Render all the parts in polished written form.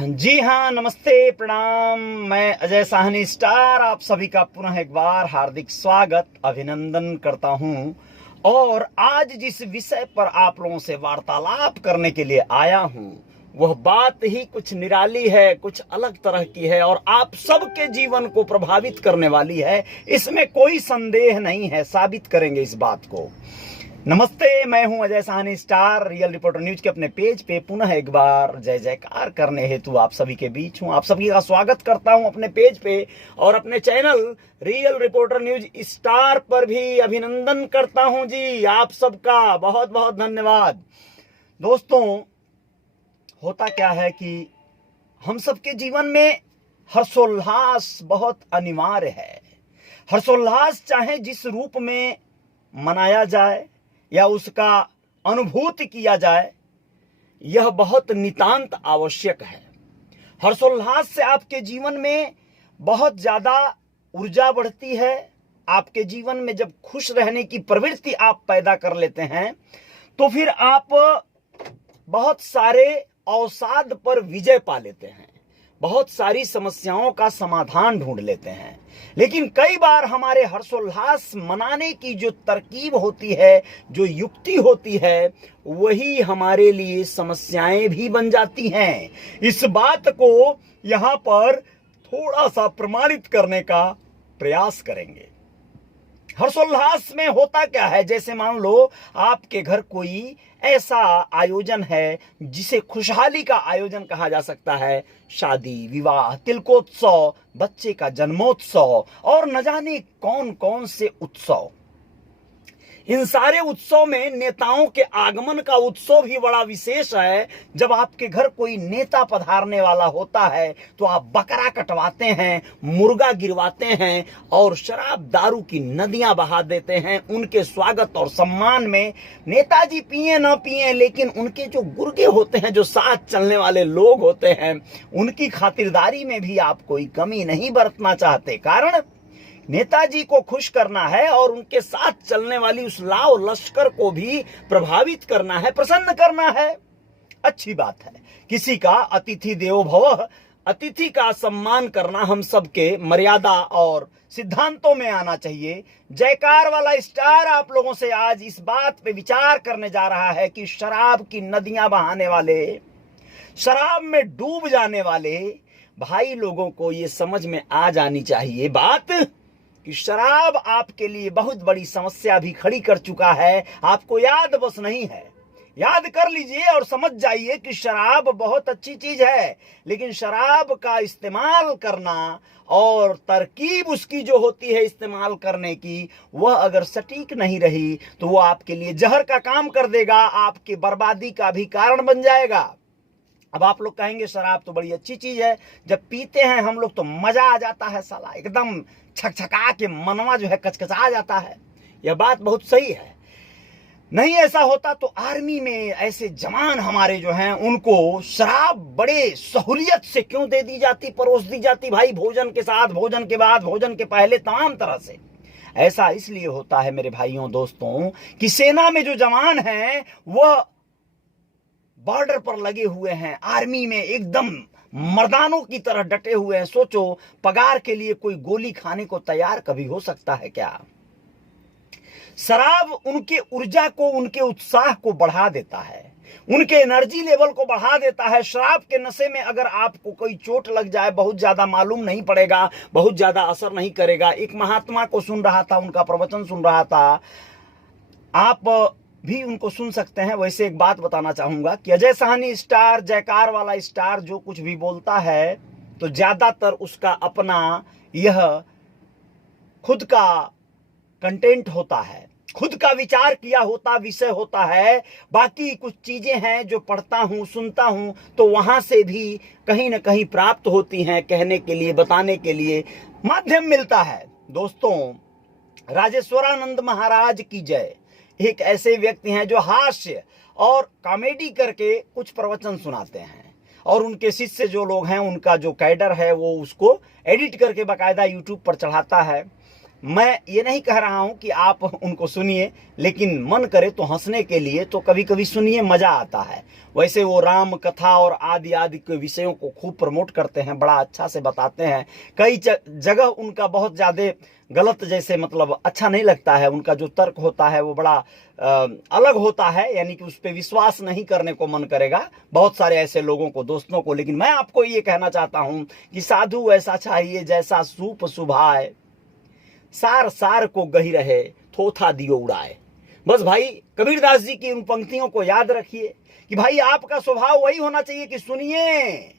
जी हाँ, नमस्ते, प्रणाम। मैं अजय साहनी स्टार आप सभी का पुनः एक बार हार्दिक स्वागत अभिनंदन करता हूँ। और आज जिस विषय पर आप लोगों से वार्तालाप करने के लिए आया हूँ वह बात ही कुछ निराली है, कुछ अलग तरह की है और आप सबके जीवन को प्रभावित करने वाली है। इसमें कोई संदेह नहीं है, साबित करेंगे इस बात को। नमस्ते, मैं हूं Ajay Sahni star. Real reporter news के अपने पेज पे पुनः एक बार जय जयकार करने हेतु आप सभी के बीच हूं। आप सभी का स्वागत करता हूं अपने पेज पे और अपने channel real reporter news star पर भी अभिनंदन करता हूं जी। आप सबका बहुत बहुत धन्यवाद। दोस्तों, होता क्या है कि हम सबके जीवन में हर्षोल्लास बहुत अनिवार्य है। हर्षोल्लास चाहे जिस रूप में मनाया जाए या उसका अनुभूति किया जाए, यह बहुत नितांत आवश्यक है। हर्षोल्लास से आपके जीवन में बहुत ज्यादा ऊर्जा बढ़ती है। आपके जीवन में जब खुश रहने की प्रवृत्ति आप पैदा कर लेते हैं तो फिर आप बहुत सारे अवसाद पर विजय पा लेते हैं, बहुत सारी समस्याओं का समाधान ढूंढ लेते हैं। लेकिन कई बार हमारे हर्षोल्लास मनाने की जो तरकीब होती है, जो युक्ति होती है, वही हमारे लिए समस्याएं भी बन जाती हैं। इस बात को यहां पर थोड़ा सा प्रमाणित करने का प्रयास करेंगे। हर्षोल्लास में होता क्या है, जैसे मान लो आपके घर कोई ऐसा आयोजन है जिसे खुशहाली का आयोजन कहा जा सकता है। शादी, विवाह, तिलकोत्सव, बच्चे का जन्मोत्सव और न जाने कौन कौन से उत्सव। इन सारे उत्सव में नेताओं के आगमन का उत्सव भी बड़ा विशेष है। जब आपके घर कोई नेता पधारने वाला होता है तो आप बकरा कटवाते हैं, मुर्गा गिरवाते हैं और शराब दारू की नदियां बहा देते हैं उनके स्वागत और सम्मान में। नेताजी पिए न पिए, लेकिन उनके जो गुर्गे होते हैं, जो साथ चलने वाले लोग होते हैं, उनकी खातिरदारी में भी आप कोई कमी नहीं बरतना चाहते। कारण नेताजी को खुश करना है और उनके साथ चलने वाली उस लाव लश्कर को भी प्रभावित करना है, प्रसन्न करना है। अच्छी बात है। किसी का अतिथि देवो भव, अतिथि का सम्मान करना हम सबके मर्यादा और सिद्धांतों में आना चाहिए। जयकार वाला स्टार आप लोगों से आज इस बात पे विचार करने जा रहा है कि शराब की नदियां बहाने वाले, शराब में डूब जाने वाले भाई लोगों को ये समझ में आ जानी चाहिए बात कि शराब आपके लिए बहुत बड़ी समस्या भी खड़ी कर चुका है। आपको याद बस नहीं है। याद कर लीजिए और समझ जाइए कि शराब बहुत अच्छी चीज है, लेकिन शराब का इस्तेमाल करना और तरकीब उसकी जो होती है इस्तेमाल करने की, वह अगर सटीक नहीं रही तो वह आपके लिए जहर का काम कर देगा, आपकी बर्बादी का भी कारण बन जाएगा। अब आप लोग कहेंगे शराब तो बड़ी अच्छी चीज है, जब पीते हैं हम लोग तो मजा आ जाता है, साला एकदम छकछका के मनवा जो है कचकचा जाता है। यह बात बहुत सही है। नहीं ऐसा होता तो आर्मी में ऐसे जवान हमारे जो हैं उनको शराब बड़े सहूलियत से क्यों दे दी जाती, परोस दी जाती भाई, भोजन के साथ, भोजन के बाद, भोजन के पहले, तमाम तरह से। ऐसा इसलिए होता है मेरे भाइयों दोस्तों कि सेना में जो जवान हैं वह बॉर्डर पर लगे हुए हैं, आर्मी में एकदम मर्दानों की तरह डटे हुए हैं। सोचो, पगार के लिए कोई गोली खाने को तैयार कभी हो सकता है क्या? शराब उनके ऊर्जा को, उनके उत्साह को बढ़ा देता है, उनके एनर्जी लेवल को बढ़ा देता है। शराब के नशे में अगर आपको कोई चोट लग जाए, बहुत ज्यादा मालूम नहीं पड़ेगा, बहुत ज्यादा असर नहीं करेगा। एक महात्मा को सुन रहा था, उनका प्रवचन सुन रहा था, आप भी उनको सुन सकते हैं। वैसे एक बात बताना चाहूंगा कि अजय साहनी स्टार, जयकार वाला स्टार जो कुछ भी बोलता है तो ज्यादातर उसका अपना यह खुद का कंटेंट होता है, खुद का विचार किया होता विषय होता है। बाकी कुछ चीजें हैं जो पढ़ता हूं, सुनता हूं तो वहां से भी कहीं ना कहीं प्राप्त होती हैं, कहने के लिए, बताने के लिए माध्यम मिलता है। दोस्तों, राजेश्वरानंद महाराज की जय। एक ऐसे व्यक्ति हैं जो हास्य और कॉमेडी करके कुछ प्रवचन सुनाते हैं और उनके शिष्य जो लोग हैं, उनका जो कैडर है वो उसको एडिट करके बाकायदा यूट्यूब पर चढ़ाता है। मैं ये नहीं कह रहा हूं कि आप उनको सुनिए, लेकिन मन करे तो हंसने के लिए तो कभी कभी सुनिए, मजा आता है। वैसे वो राम कथा और आदि आदि के विषयों को खूब प्रमोट करते हैं, बड़ा अच्छा से बताते हैं। कई जगह उनका बहुत ज्यादा गलत, जैसे मतलब अच्छा नहीं लगता है। उनका जो तर्क होता है वो बड़ा अलग होता है, यानी कि उस पर विश्वास नहीं करने को मन करेगा बहुत सारे ऐसे लोगों को, दोस्तों को। लेकिन मैं आपको ये कहना चाहता हूं कि साधु ऐसा चाहिए जैसा सूप सुभाए, सार सार को गही रहे, थोथा दियो उड़ाए। बस भाई कबीरदास जी की उन पंक्तियों को याद रखिए कि भाई आपका स्वभाव वही होना चाहिए कि सुनिए,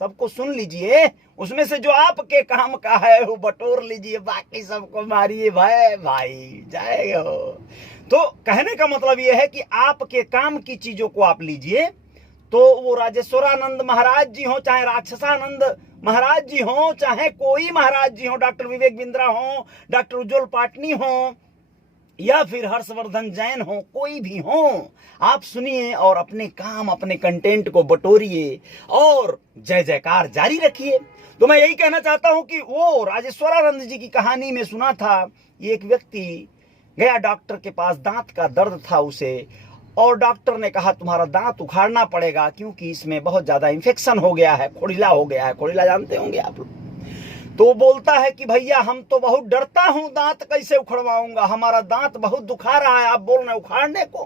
सबको सुन लीजिए, उसमें से जो आपके काम का है वो बटोर लीजिए, बाकी सबको मारिए भाई भाई जय हो। तो कहने का मतलब यह है कि आपके काम की चीजों को आप लीजिए। तो वो राजेश्वरानंद महाराज जी हो, चाहे राक्षसानंद महाराज जी हो, चाहे कोई महाराज जी हो, डॉक्टर विवेक बिंद्रा हो, डॉक्टर उज्जवल पाटनी हो, या फिर हर्षवर्धन जैन हो, कोई भी हो, आप सुनिए और अपने काम, अपने कंटेंट को बटोरिए और जय जयकार जारी रखिए। तो मैं यही कहना चाहता हूं कि वो राजेश्वरानंद जी की कहानी में सुना था, एक व्यक्ति गया डॉक्टर के पास, दांत का दर्द था उसे, और डॉक्टर ने कहा तुम्हारा दांत उखाड़ना पड़ेगा क्योंकि इसमें बहुत ज्यादा इंफेक्शन हो गया है, खोड़िला हो गया है। खोड़िला जानते होंगे आप लोग। तो बोलता है कि भैया हम तो बहुत डरता हूं, दांत कैसे उखड़वाऊंगा, हमारा दांत बहुत दुखा रहा है, आप बोल रहे हैं उखाड़ने को।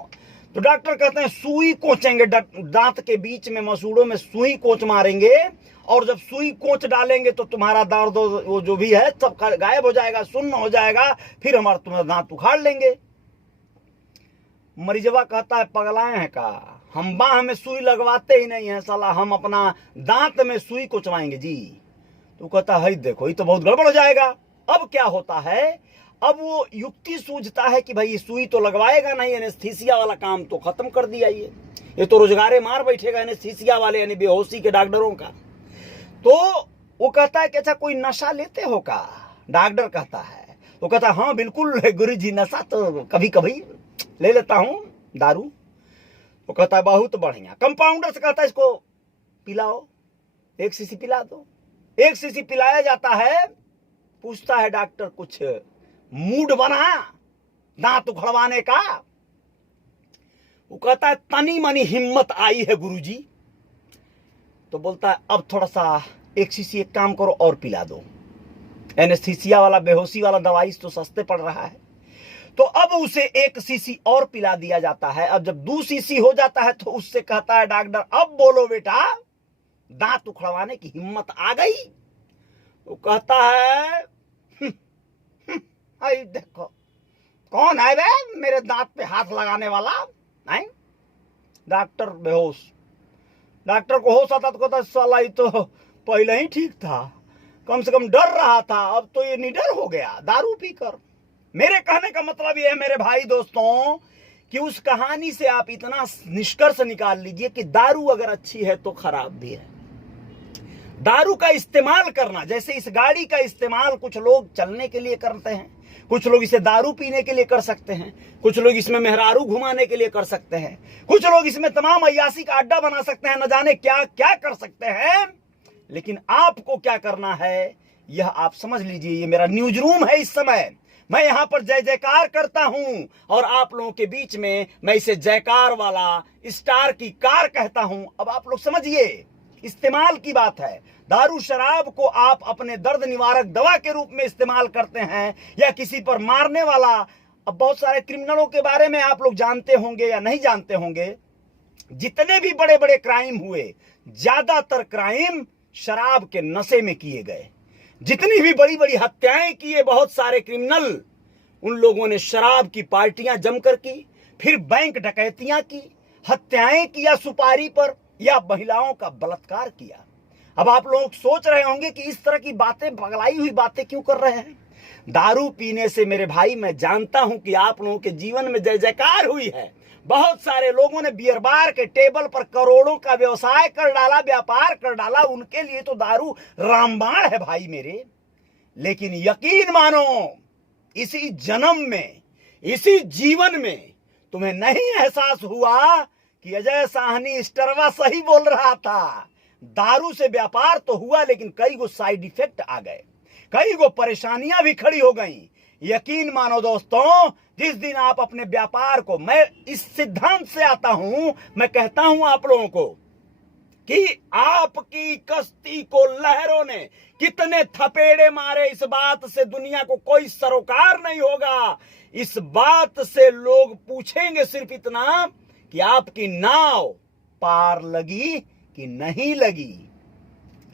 तो डॉक्टर कहते हैं सुई कोचेंगे, दांत के बीच में मसूड़ों में सुई कोच मारेंगे, और जब सुई कोच डालेंगे तो तुम्हारा दर्द वो जो भी है सब गायब हो जाएगा, शून्य हो जाएगा, फिर हमारा तुम्हारा दांत उखाड़ लेंगे। मरीजवा कहता है पगलाए हैं का, हम बाह में सुई लगवाते ही नहीं है साला, हम अपना दांत में सुई कोचवाएंगे जी। तो कहता है देखो ये तो बहुत गड़बड़ हो जाएगा। अब क्या होता है, अब वो युक्ति सूझता है कि भाई ये सुई तो लगवाएगा नहीं, एनेस्थीसिया वाला काम तो खत्म कर दिया, ये तो रोजगारे मार बैठेगा एनेस्थीसिया वाले यानी बेहोशी के डॉक्टरों का। तो वो कहता है कि अच्छा कोई नशा लेते हो का, डॉक्टर कहता है। वो कहता है हाँ बिल्कुल गुरुजी, नशा तो कभी कभी ले लेता हूं, दारू। वो कहता है बहुत बढ़िया। कंपाउंडर से कहता है इसको पिलाओ, 1 शीशी पिला दो। 1 शीशी पिलाया जाता है। पूछता है डॉक्टर कुछ मूड बना दांत उखड़वाने का। वो कहता है तनी मनी हिम्मत आई है गुरुजी। तो बोलता है अब थोड़ा सा 1 शीशी एक काम करो और पिला दो, एनेस्थीसिया वाला बेहोशी वाला दवाई तो सस्ते पड़ रहा है। तो अब उसे 1 शीशी और पिला दिया जाता है। अब जब 2 शीशी हो जाता है तो उससे कहता है डॉक्टर अब बोलो बेटा, दांत उखड़वाने की हिम्मत आ गई। वो कहता है आई देखो कौन है बे मेरे दांत पे हाथ लगाने वाला। नहीं, डॉक्टर बेहोश। डॉक्टर को होश आता तो कहता साला ये तो पहले ही ठीक था, कम से कम डर रहा था, अब तो ये निडर हो गया दारू पीकर। मेरे कहने का मतलब ये है मेरे भाई दोस्तों कि उस कहानी से आप इतना निष्कर्ष निकाल लीजिए कि दारू अगर अच्छी है तो खराब भी है। दारू का इस्तेमाल करना, जैसे इस गाड़ी का इस्तेमाल कुछ लोग चलने के लिए करते हैं, कुछ लोग इसे दारू पीने के लिए कर सकते हैं, कुछ लोग इसमें मेहरारू घुमाने के लिए कर सकते हैं, कुछ लोग इसमें तमाम अय्यासी का अड्डा बना सकते हैं, न जाने क्या क्या कर सकते हैं। लेकिन आपको क्या करना है यह आप समझ लीजिए। ये मेरा न्यूज रूम है, इस समय मैं यहां पर जय जयकार करता हूं और आप लोगों के बीच में मैं इसे जयकार वाला स्टार की कार कहता हूं। अब आप लोग समझिए, इस्तेमाल की बात है। दारू शराब को आप अपने दर्द निवारक दवा के रूप में इस्तेमाल करते हैं या किसी पर मारने वाला। अब बहुत सारे क्रिमिनलों के बारे में आप लोग जानते होंगे या नहीं जानते होंगे, जितने भी बड़े बड़े क्राइम हुए ज्यादातर क्राइम शराब के नशे में किए गए। जितनी भी बड़ी बड़ी हत्याएं किए बहुत सारे क्रिमिनल, उन लोगों ने शराब की पार्टियां जमकर की, फिर बैंक डकैतियां की, हत्याएं किया सुपारी पर, या महिलाओं का बलात्कार किया। अब आप लोग सोच रहे होंगे कि इस तरह की बातें, पगलाई हुई बातें क्यों कर रहे हैं। दारू पीने से मेरे भाई मैं जानता हूं कि आप लोगों के जीवन में जय जयकार हुई है। बहुत सारे लोगों ने बियर बार के टेबल पर करोड़ों का व्यवसाय कर डाला, व्यापार कर डाला, उनके लिए तो दारू रामबाण है भाई मेरे। लेकिन यकीन मानो इसी जन्म में, इसी जीवन में तुम्हें नहीं एहसास हुआ कि अजय साहनी स्टरवा सही बोल रहा था। दारू से व्यापार तो हुआ लेकिन कई गो साइड इफेक्ट आ गए, कई गो परेशानियां भी खड़ी हो गई। यकीन मानो दोस्तों, जिस दिन आप अपने व्यापार को, मैं इस सिद्धांत से आता हूं, मैं कहता हूं आप लोगों को कि आपकी कश्ती को लहरों ने कितने थपेड़े मारे, इस बात से दुनिया को कोई सरोकार नहीं होगा। इस बात से लोग पूछेंगे सिर्फ इतना कि आपकी नाव पार लगी कि नहीं लगी।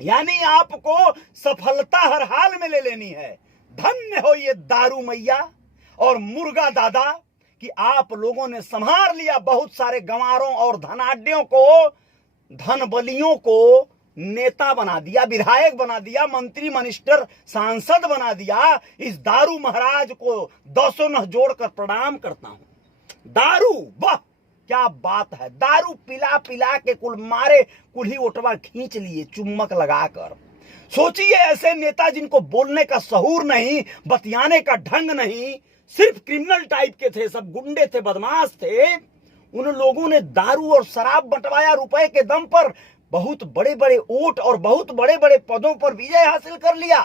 यानी आपको सफलता हर हाल में ले लेनी है। धन्य हो ये दारू मैया और मुर्गा दादा कि आप लोगों ने संभाल लिया बहुत सारे गंवारों और धनाढ्यों को, धन बलियों को नेता बना दिया, विधायक बना दिया, मंत्री मिनिस्टर सांसद बना दिया। इस दारू महाराज को दसों नह जोड़कर प्रणाम करता हूं। दारू, वाह क्या बात है। दारू पिला पिला के कुल मारे, कुल्ही ओटवा खींच लिए चुम्बक लगाकर। सोचिए ऐसे नेता जिनको बोलने का सहूर नहीं, बतियाने का ढंग नहीं, सिर्फ क्रिमिनल टाइप के थे, सब गुंडे थे, बदमाश थे। उन लोगों ने दारू और शराब बंटवाया रुपए के दम पर, बहुत बड़े बड़े वोट और बहुत बड़े बड़े पदों पर विजय हासिल कर लिया।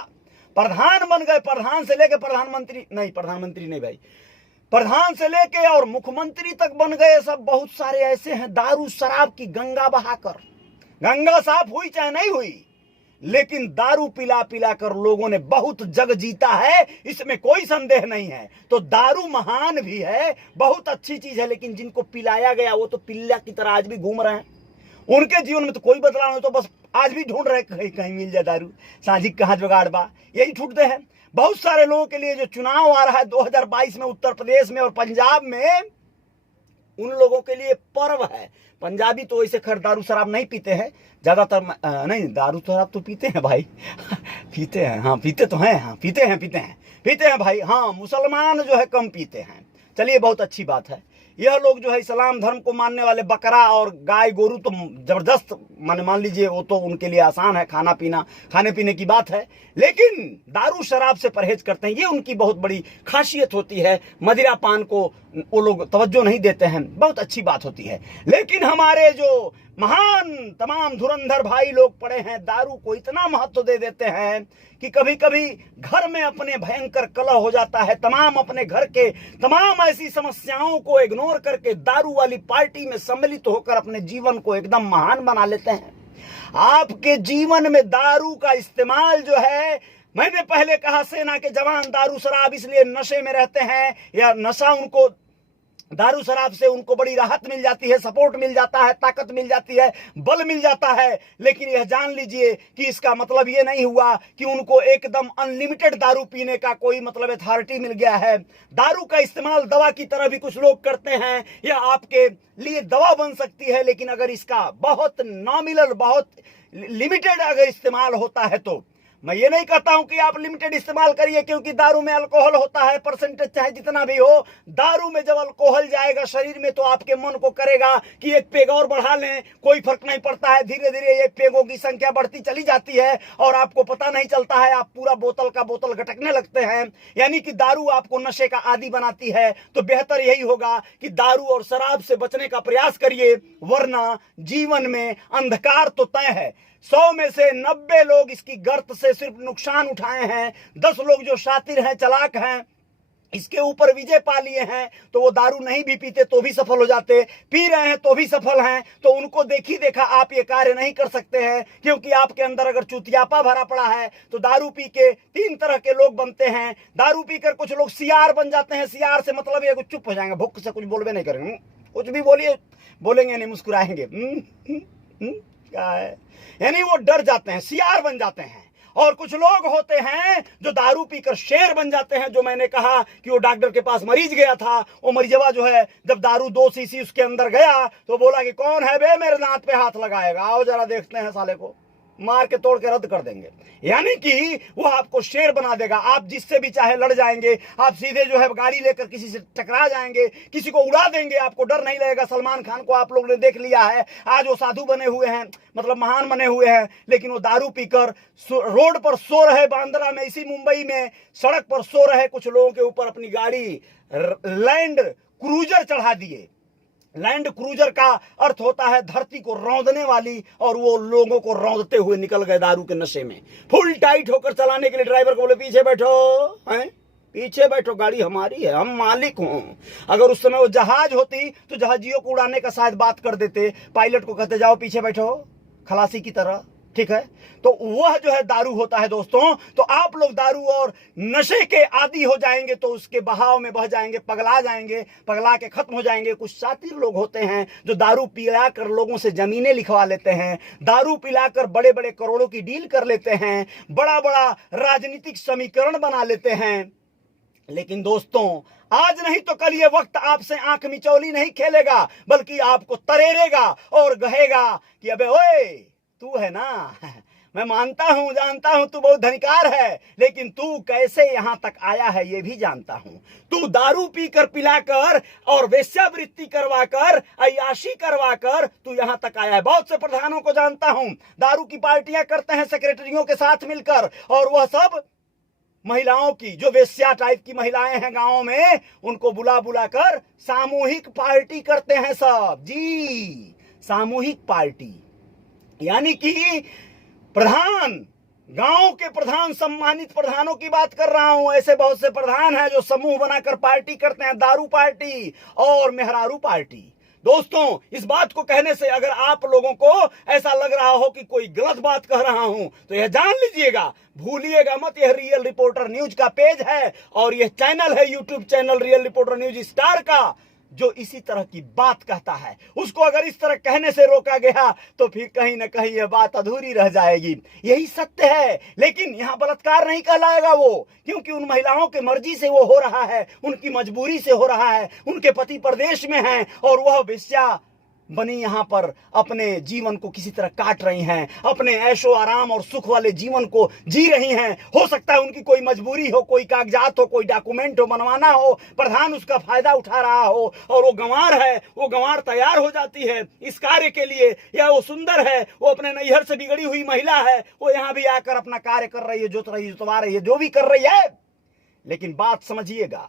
प्रधान बन गए, प्रधान से लेकर प्रधानमंत्री नहीं भाई, प्रधान से लेके और मुख्यमंत्री तक बन गए सब। बहुत सारे ऐसे हैं दारू शराब की गंगा बहाकर। गंगा साफ हुई चाहे नहीं हुई, लेकिन दारू पिला पिला कर लोगों ने बहुत जग जीता है, इसमें कोई संदेह नहीं है। तो दारू महान भी है, बहुत अच्छी चीज है, लेकिन जिनको पिलाया गया वो तो पिल्ला की तरह आज भी घूम रहे हैं। उनके जीवन में तो कोई बदलाव नहीं, तो बस आज भी ढूंढ रहे कहीं मिल जाए दारू, साजिक कहाँ जुगाड़ बा, यही छूटते हैं। बहुत सारे लोगों के लिए जो चुनाव आ रहा है 2022 में उत्तर प्रदेश में और पंजाब में, उन लोगों के लिए पर्व है। पंजाबी तो वैसे खैर दारू शराब नहीं पीते हैं ज्यादातर, नहीं दारू शराब तो पीते हैं भाई पीते हैं, हाँ पीते तो हैं, हाँ पीते हैं भाई, हाँ मुसलमान जो है कम पीते हैं। चलिए बहुत अच्छी बात है। यह लोग जो है इस्लाम धर्म को मानने वाले बकरा और गाय गोरू तो जबरदस्त मान लीजिए, वो तो उनके लिए आसान है, खाने पीने की बात है, लेकिन दारू शराब से परहेज करते हैं, ये उनकी बहुत बड़ी खासियत होती है। मदिरा पान को वो लोग तवज्जो नहीं देते हैं, बहुत अच्छी बात होती है। लेकिन हमारे जो महान तमाम धुरंधर भाई लोग पड़े हैं, दारू को इतना महत्व दे देते हैं कि कभी कभी घर में अपने भयंकर कलह हो जाता है। तमाम अपने घर के तमाम ऐसी समस्याओं को इग्नोर करके दारू वाली पार्टी में सम्मिलित होकर अपने जीवन को एकदम महान बना लेते हैं। आपके जीवन में दारू का इस्तेमाल जो है, मैंने पहले कहा सेना के जवान दारू शराब इसलिए नशे में रहते हैं, या नशा उनको, दारू शराब से उनको बड़ी राहत मिल जाती है, सपोर्ट मिल जाता है, ताकत मिल जाती है, बल मिल जाता है। लेकिन यह जान लीजिए कि इसका मतलब ये नहीं हुआ कि उनको एकदम अनलिमिटेड दारू पीने का कोई मतलब अथॉरिटी मिल गया है। दारू का इस्तेमाल दवा की तरह भी कुछ लोग करते हैं, यह आपके लिए दवा बन सकती है, लेकिन अगर इसका बहुत नॉमिनल, बहुत लिमिटेड अगर इस्तेमाल होता है तो मैं ये नहीं कहता हूं कि आप लिमिटेड इस्तेमाल करिए, क्योंकि दारू में अल्कोहल होता है, परसेंटेज चाहे जितना भी हो। दारू में जब अल्कोहल जाएगा शरीर में तो आपके मन को करेगा कि एक पेग और बढ़ा लें, कोई फर्क नहीं पड़ता है। धीरे धीरे ये पेगों की संख्या बढ़ती चली जाती है और आपको पता नहीं चलता है, आप पूरा बोतल का बोतल गटकने लगते हैं। यानी कि दारू आपको नशे का आदी बनाती है। तो बेहतर यही होगा कि दारू और शराब से बचने का प्रयास करिए, वरना जीवन में अंधकार तो तय है। 100 में से 90 लोग इसकी गर्त से सिर्फ नुकसान उठाए हैं। 10 लोग जो शातिर हैं, चालाक हैं, इसके ऊपर विजय पा लिए हैं, तो वो दारू नहीं भी पीते तो भी सफल हो जाते, पी रहे हैं तो भी सफल हैं। तो उनको देखी देखा आप ये कार्य नहीं कर सकते हैं, क्योंकि आपके अंदर अगर चुतियापा भरा पड़ा है तो दारू पी के 3 तरह के लोग बनते हैं। दारू पीकर कुछ लोग सियार बन जाते हैं। सियार से मतलब ये चुप हो जाएंगे, भूख से कुछ बोलबे नहीं करेंगे, कुछ भी बोलेंगे नहीं, मुस्कुराएंगे, क्या है, यानी वो डर जाते हैं, सियार बन जाते हैं। और कुछ लोग होते हैं जो दारू पीकर शेर बन जाते हैं। जो मैंने कहा कि वो डॉक्टर के पास मरीज गया था, वो मरीजवा जो है जब दारू 2 शीशी उसके अंदर गया तो बोला कि कौन है बे मेरे दांत पे हाथ लगाएगा, आओ जरा देखते हैं, साले को मार के तोड़ के रद्द कर देंगे। यानी कि वो आपको शेर बना देगा। आप जिससे भी चाहे लड़ जाएंगे, आप सीधे जो है गाड़ी लेकर किसी से टकरा जाएंगे, किसी को उड़ा देंगे, आपको डर नहीं लगेगा। सलमान खान को आप लोग ने देख लिया है, आज वो साधु बने हुए हैं, मतलब महान बने हुए हैं, लेकिन वो दारू पीकर रोड पर सो रहे, बांद्रा में, इसी मुंबई में सड़क पर सो रहे कुछ लोगों के ऊपर अपनी गाड़ी लैंड क्रूजर चढ़ा दिए। लैंड क्रूजर का अर्थ होता है धरती को रौंदने वाली, और वो लोगों को रौंदते हुए निकल गए दारू के नशे में। फुल टाइट होकर चलाने के लिए ड्राइवर को बोले पीछे बैठो, हैं पीछे बैठो, गाड़ी हमारी है, हम मालिक हूं। अगर उस समय वो जहाज होती तो जहाजियों को उड़ाने का शायद बात कर देते, पायलट को कहते जाओ पीछे बैठो खलासी की तरह, ठीक है। तो वह जो है दारू होता है दोस्तों। तो आप लोग दारू और नशे के आदी हो जाएंगे तो उसके बहाव में बह जाएंगे, पगला जाएंगे, पगला के खत्म हो जाएंगे। कुछ शातिर लोग होते हैं जो दारू पिलाकर लोगों से जमीनें लिखवा लेते हैं, दारू पिलाकर बड़े बड़े करोड़ों की डील कर लेते हैं, बड़ा बड़ा राजनीतिक समीकरण बना लेते हैं। लेकिन दोस्तों आज नहीं तो कल ये वक्त आपसे आंख मिचौली नहीं खेलेगा, बल्कि आपको तरेरेगा और कहेगा कि अबे ओए तू है ना, मैं मानता हूं, जानता हूं तू बहुत धनिकार है, लेकिन तू कैसे यहां तक आया है ये भी जानता हूं। तू दारू पीकर पिलाकर और वेश्यावृत्ति करवाकर, अय्याशी करवाकर तू यहां तक आया है। बहुत से प्रधानों को जानता हूं, दारू की पार्टियां करते हैं सेक्रेटरियों के साथ मिलकर, और वह सब महिलाओं की, जो वेश्या टाइप की महिलाएं हैं गांवों में, उनको बुला बुला कर सामूहिक पार्टी करते हैं सब। जी, सामूहिक पार्टी, यानी कि प्रधान, गांव के प्रधान, सम्मानित प्रधानों की बात कर रहा हूं। ऐसे बहुत से प्रधान हैं जो समूह बनाकर पार्टी करते हैं, दारू पार्टी और मेहरारू पार्टी। दोस्तों इस बात को कहने से अगर आप लोगों को ऐसा लग रहा हो कि कोई गलत बात कह रहा हूं तो यह जान लीजिएगा, भूलिएगा मत, यह रियल रिपोर्टर न्यूज का पेज है और यह चैनल है, YouTube channel real reporter news star का, जो इसी तरह की बात कहता है। उसको अगर इस तरह कहने से रोका गया तो फिर कहीं ना कहीं यह बात अधूरी रह जाएगी। यही सत्य है। लेकिन यहां बलात्कार नहीं कहलाएगा वो, क्योंकि उन महिलाओं के मर्जी से वो हो रहा है, उनकी मजबूरी से हो रहा है, उनके पति प्रदेश में हैं और वह वेश्या बनी यहां पर अपने जीवन को किसी तरह काट रही हैं, अपने ऐशो आराम और सुख वाले जीवन को जी रही हैं। हो सकता है उनकी कोई मजबूरी हो, कोई कागजात हो, कोई डॉक्यूमेंट हो, बनवाना हो, प्रधान उसका फायदा उठा रहा हो और वो गंवार है, वो गंवार तैयार हो जाती है इस कार्य के लिए, या वो सुंदर है, वो अपने नैहर से बिगड़ी हुई महिला है, वो यहां भी आकर अपना कार्य कर रही है, जोत रही है, जुतवा रही है, जो भी कर रही है। लेकिन बात समझिएगा,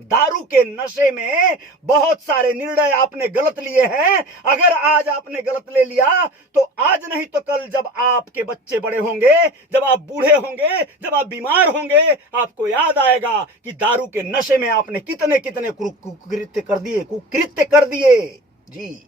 दारू के नशे में बहुत सारे निर्णय आपने गलत लिए हैं। अगर आज आपने गलत ले लिया तो आज नहीं तो कल जब आपके बच्चे बड़े होंगे, जब आप बूढ़े होंगे, जब आप बीमार होंगे, आपको याद आएगा कि दारू के नशे में आपने कितने कितने कुकृत्य कर दिए। जी,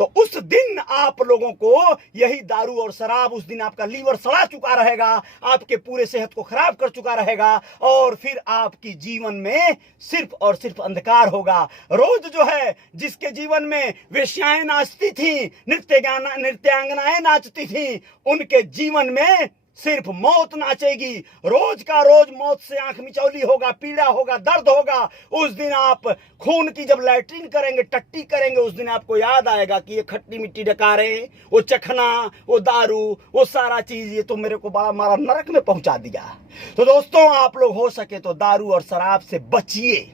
तो उस दिन आप लोगों को यही दारू और शराब, उस दिन आपका लीवर सड़ा चुका रहेगा, आपके पूरे सेहत को खराब कर चुका रहेगा और फिर आपकी जीवन में सिर्फ और सिर्फ अंधकार होगा। रोज जो है जिसके जीवन में वेश्याएं नाचती थी, नृत्यांगनाएं नाचती थी, उनके जीवन में सिर्फ मौत नाचेगी। रोज का रोज मौत से आंख मिचौली होगा, पीड़ा होगा, दर्द होगा। उस दिन आप खून की जब लैट्रिन करेंगे, टट्टी करेंगे, उस दिन आपको याद आएगा कि ये खट्टी मिट्टी डकारे, वो चखना, वो दारू, वो सारा चीज, ये तो मेरे को बड़ा मारा नरक में पहुंचा दिया। तो दोस्तों आप लोग हो सके तो दारू और शराब से बचिए,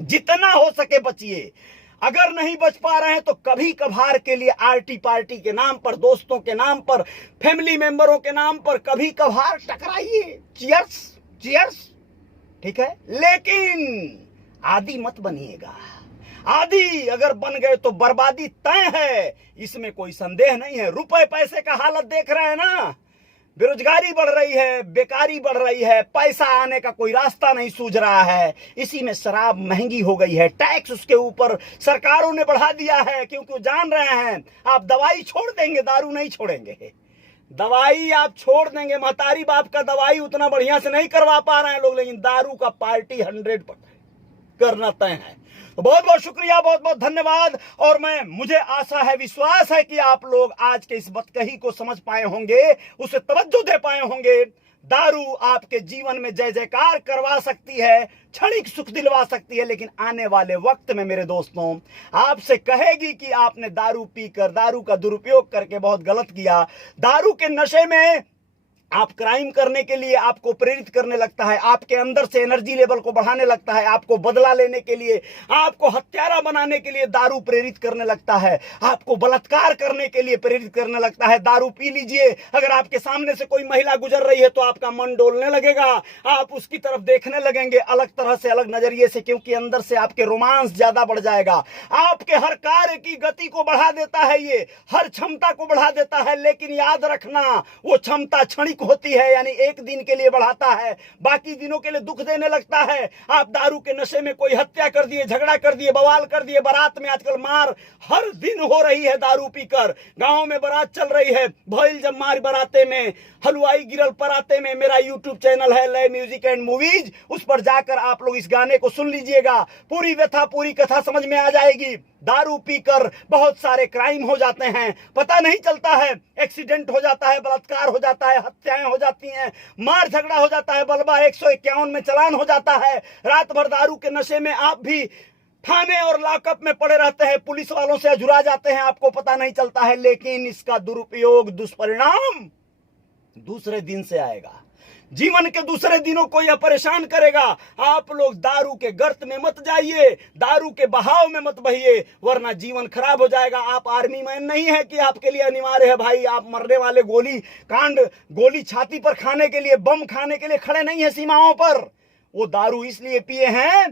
जितना हो सके बचिए। अगर नहीं बच पा रहे हैं तो कभी कभार के लिए आरटी पार्टी के नाम पर, दोस्तों के नाम पर, फैमिली मेंबरों के नाम पर कभी कभार टकराइए, चियर्स चियर्स, ठीक है। लेकिन आदी मत बनिएगा। आदी अगर बन गए तो बर्बादी तय है, इसमें कोई संदेह नहीं है। रुपए पैसे का हालत देख रहे हैं ना, बेरोजगारी बढ़ रही है, बेकारी बढ़ रही है, पैसा आने का कोई रास्ता नहीं सूझ रहा है। इसी में शराब महंगी हो गई है, टैक्स उसके ऊपर सरकारों ने बढ़ा दिया है, क्योंकि वो जान रहे हैं आप दवाई छोड़ देंगे, दारू नहीं छोड़ेंगे। दवाई आप छोड़ देंगे, महतारी बाप का दवाई उतना बढ़िया से नहीं करवा पा रहे हैं लोग, लेकिन दारू का पार्टी 100% करना तय है। तो बहुत बहुत शुक्रिया, बहुत बहुत धन्यवाद। और मुझे आशा है, विश्वास है कि आप लोग आज के इस बतकही को समझ पाए होंगे, उसे तवज्जो दे पाए होंगे। दारू आपके जीवन में जय जयकार करवा सकती है, क्षणिक सुख दिलवा सकती है, लेकिन आने वाले वक्त में मेरे दोस्तों आपसे कहेगी कि आपने दारू पीकर, दारू का दुरुपयोग करके बहुत गलत किया। दारू के नशे में आप क्राइम करने के लिए आपको प्रेरित करने लगता है, आपके अंदर से एनर्जी लेवल को बढ़ाने लगता है, आपको बदला लेने के लिए, आपको हत्यारा बनाने के लिए दारू प्रेरित करने लगता है, आपको बलात्कार करने के लिए प्रेरित करने लगता है। दारू पी लीजिए, अगर आपके सामने से कोई महिला गुजर रही है तो आपका मन डोलने लगेगा, आप उसकी तरफ देखने लगेंगे अलग तरह से, अलग नजरिए से, क्योंकि अंदर से आपके रोमांस ज्यादा बढ़ जाएगा। आपके हर कार्य की गति को बढ़ा देता है, ये हर क्षमता को बढ़ा देता है। लेकिन याद रखना, वो क्षमता क्षणिक वीक होती है, यानी एक दिन के लिए बढ़ाता है, बाकी दिनों के लिए दुख देने लगता है। आप दारू के नशे में कोई हत्या कर दिए, झगड़ा कर दिए, बवाल कर दिए, बारात में आजकल मार हर दिन हो रही है। दारू पीकर गांव में बारात चल रही है, भइल जब मार बराते में, हलवाई गिरल पराते में। मेरा यूट्यूब चैनल है लय म्यूजिक एंड मूवीज, उस पर जाकर आप लोग इस गाने को सुन लीजिएगा, पूरी व्यथा पूरी कथा समझ में आ जाएगी। दारू पीकर बहुत सारे क्राइम हो जाते हैं, पता नहीं चलता है, एक्सीडेंट हो जाता है, बलात्कार हो जाता है, हत्याएं हो जाती हैं, मार झगड़ा हो जाता है, बलबा 151 में चालान हो जाता है। रात भर दारू के नशे में आप भी थाने और लॉकअप में पड़े रहते हैं, पुलिस वालों से अझुरा जाते हैं, आपको पता नहीं चलता है। लेकिन इसका दुरुपयोग, दुष्परिणाम दूसरे दिन से आएगा, जीवन के दूसरे दिनों को यह परेशान करेगा। आप लोग दारू के गर्त में मत जाइए, दारू के बहाव में मत बहिए, वरना जीवन खराब हो जाएगा। आप आर्मी मैन नहीं है कि आपके लिए अनिवार्य है भाई, आप मरने वाले गोली कांड, गोली छाती पर खाने के लिए, बम खाने के लिए खड़े नहीं है सीमाओं पर। वो दारू इसलिए पिए हैं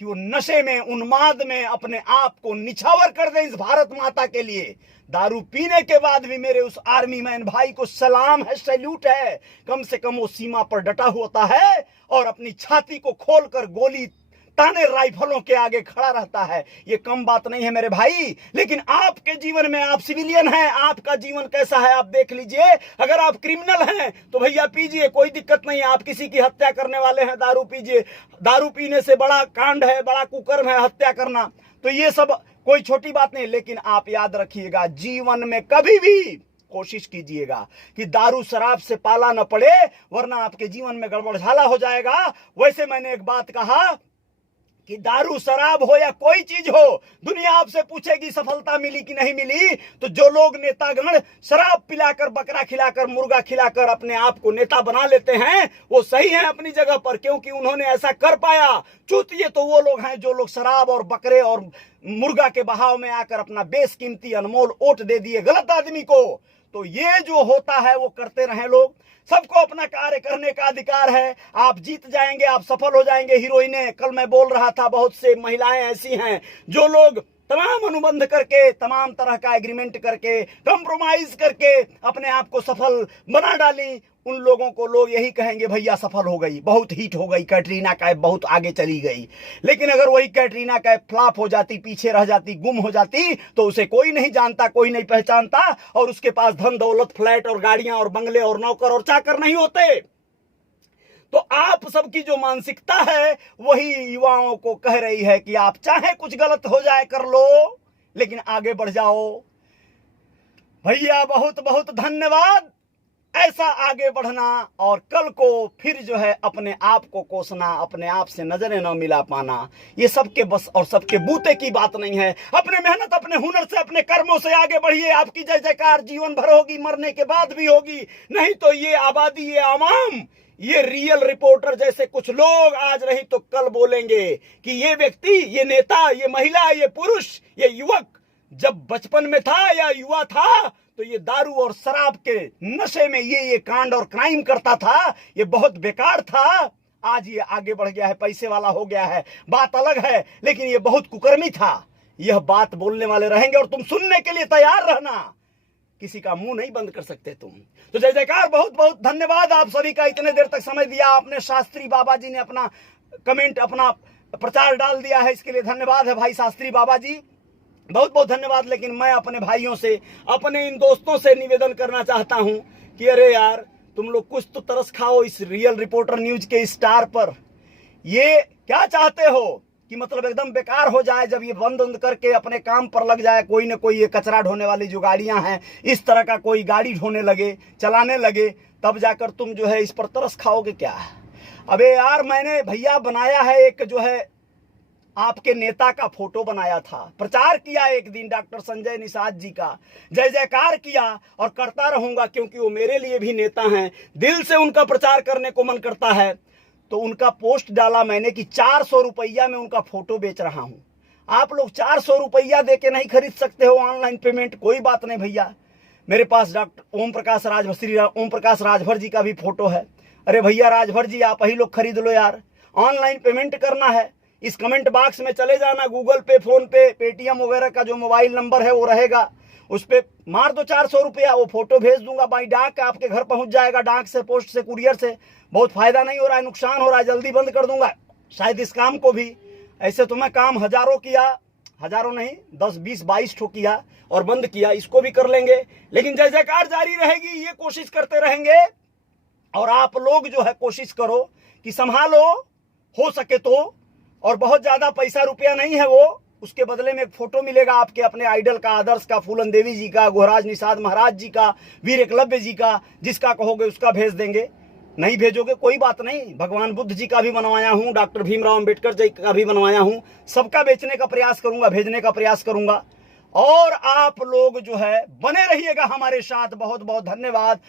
कि वो नशे में, उन्माद में अपने आप को निछावर कर दे इस भारत माता के लिए। दारू पीने के बाद भी मेरे उस आर्मी मैन भाई को सलाम है, सैल्यूट है। कम से कम वो सीमा पर डटा होता है और अपनी छाती को खोलकर गोली ताने राइफलों के आगे खड़ा रहता है। ये कम बात नहीं है मेरे भाई। लेकिन आपके जीवन में, आप सिविलियन हैं, आपका जीवन कैसा है आप देख लीजिए। अगर आप क्रिमिनल हैं तो भैया पीजिए, कोई दिक्कत नहीं है। आप किसी की हत्या करने वाले हैं, दारू पीजिए। दारू पीने से बड़ा कांड है, बड़ा कुकर्म है हत्या करना, तो ये सब कोई छोटी बात नहीं। लेकिन आप याद रखिएगा, जीवन में कभी भी कोशिश कीजिएगा कि दारू शराब से पाला न पड़े, वरना आपके जीवन में गड़बड़झाला हो जाएगा। वैसे मैंने एक बात कहा कि दारू शराब हो या कोई चीज हो, दुनिया आपसे पूछेगी सफलता मिली कि नहीं मिली। तो जो लोग नेतागण शराब पिलाकर, बकरा खिलाकर, मुर्गा खिलाकर अपने आप को नेता बना लेते हैं, वो सही हैं अपनी जगह पर, क्योंकि उन्होंने ऐसा कर पाया। चूतिए तो वो लोग हैं जो लोग शराब और बकरे और मुर्गा के बहाव में आकर अपना बेशकीमती अनमोल वोट दे दिए गलत आदमी को। तो ये जो होता है वो करते रहे लोग। सबको अपना कार्य करने का अधिकार है। आप जीत जाएंगे, आप सफल हो जाएंगे। हीरोइनें, कल मैं बोल रहा था, बहुत से महिलाएं ऐसी हैं जो लोग तमाम अनुबंध करके, तमाम तरह का एग्रीमेंट करके, कंप्रोमाइज करके अपने आप को सफल बना डाली। उन लोगों को लोग यही कहेंगे भैया सफल हो गई, बहुत हिट हो गई, कैटरीना कैफ बहुत आगे चली गई। लेकिन अगर वही कैटरीना कैफ फ्लॉप हो जाती, पीछे रह जाती, गुम हो जाती, तो उसे कोई नहीं जानता, कोई नहीं पहचानता, और उसके पास धन दौलत, फ्लैट और गाड़ियां और बंगले और नौकर और चाकर नहीं होते। तो आप सबकी जो मानसिकता है वही युवाओं को कह रही है कि आप चाहे कुछ गलत हो जाए कर लो, लेकिन आगे बढ़ जाओ। भैया बहुत बहुत धन्यवाद। ऐसा आगे बढ़ना और कल को फिर जो है अपने आप को कोसना, अपने आप से नजरें न मिला पाना, ये सबके बस और सबके बूते की बात नहीं है। अपने मेहनत, अपने हुनर से, अपने कर्मों से आगे बढ़िए। आपकी जय जयकार जीवन भर होगी, मरने के बाद भी होगी। नहीं तो ये आबादी, ये आवाम, ये रियल रिपोर्टर जैसे कुछ लोग आज नहीं तो कल बोलेंगे कि ये व्यक्ति, ये नेता, ये महिला, ये पुरुष, ये युवक जब बचपन में था या युवा था तो ये दारू और शराब के नशे में ये कांड और क्राइम करता था, ये बहुत बेकार था। आज ये आगे बढ़ गया है, पैसे वाला हो गया है, बात अलग है, लेकिन ये बहुत कुकर्मी था। यह बात बोलने वाले रहेंगे और तुम सुनने के लिए तैयार रहना, किसी का मुंह नहीं बंद कर सकते तुम। तो जय जयकार, बहुत बहुत धन्यवाद आप सभी का, इतने देर तक समय दिया आपने। शास्त्री बाबा जी ने अपना कमेंट, अपना प्रचार डाल दिया है, इसके लिए धन्यवाद है भाई शास्त्री बाबा जी, बहुत बहुत धन्यवाद। लेकिन मैं अपने भाइयों से, अपने इन दोस्तों से निवेदन करना चाहता हूं कि अरे यार, तुम लोग कुछ तो तरस खाओ इस रियल रिपोर्टर न्यूज के स्टार पर। ये क्या चाहते हो कि मतलब एकदम बेकार हो जाए, जब ये बंद करके अपने काम पर लग जाए, कोई ना कोई ये कचरा ढोने वाली जो गाड़ियां हैं, इस तरह का कोई गाड़ी ढोने लगे, चलाने लगे, तब जाकर तुम जो है इस पर तरस खाओगे क्या? अबे यार, मैंने भैया बनाया है एक जो है आपके नेता का फोटो बनाया था, प्रचार किया एक दिन डॉक्टर संजय निषाद जी का, जय जयकार किया और करता रहूंगा, क्योंकि वो मेरे लिए भी नेता हैं, दिल से उनका प्रचार करने को मन करता है। तो उनका पोस्ट डाला मैंने कि 400 रुपया में उनका फोटो बेच रहा हूं। आप लोग 400 रुपया दे के नहीं खरीद सकते हो ऑनलाइन पेमेंट, कोई बात नहीं भैया, मेरे पास डॉक्टर ओम प्रकाश राजभर, श्री ओम प्रकाश राजभर जी का भी फोटो है। अरे भैया राजभर जी, आप ही लोग खरीद लो यार, ऑनलाइन पेमेंट करना है, इस कमेंट बॉक्स में चले जाना, गूगल पे, फोन पे, पेटीएम वगैरह का जो मोबाइल नंबर है वो रहेगा, उस पर मार दो 400 रुपया, वो फोटो भेज दूंगा बाई डाक, आपके घर पहुंच जाएगा, डाक से, पोस्ट से, कुरियर से। बहुत फायदा नहीं हो रहा है, नुकसान हो रहा है, जल्दी बंद कर दूंगा शायद इस काम को भी। ऐसे तो मैं काम हजारों किया, हजारों नहीं 10 20 22 ठो किया और बंद किया, इसको भी कर लेंगे। लेकिन जय जयकार जारी रहेगी, ये कोशिश करते रहेंगे। और आप लोग जो है कोशिश करो कि संभालो, हो सके तो। और बहुत ज्यादा पैसा रुपया नहीं है वो, उसके बदले में एक फोटो मिलेगा आपके अपने आइडल का, आदर्श का, फूलन देवी जी का, गोहराज निषाद महाराज जी का, वीर एकलव्य जी का, जिसका कहोगे उसका भेज देंगे। नहीं भेजोगे कोई बात नहीं, भगवान बुद्ध जी का भी बनवाया हूं, डॉक्टर भीमराव अंबेडकर जी का भी बनवाया हूं, सबका बेचने का प्रयास करूंगा, भेजने का प्रयास करूंगा। और आप लोग जो है बने रहिएगा हमारे साथ। बहुत बहुत धन्यवाद।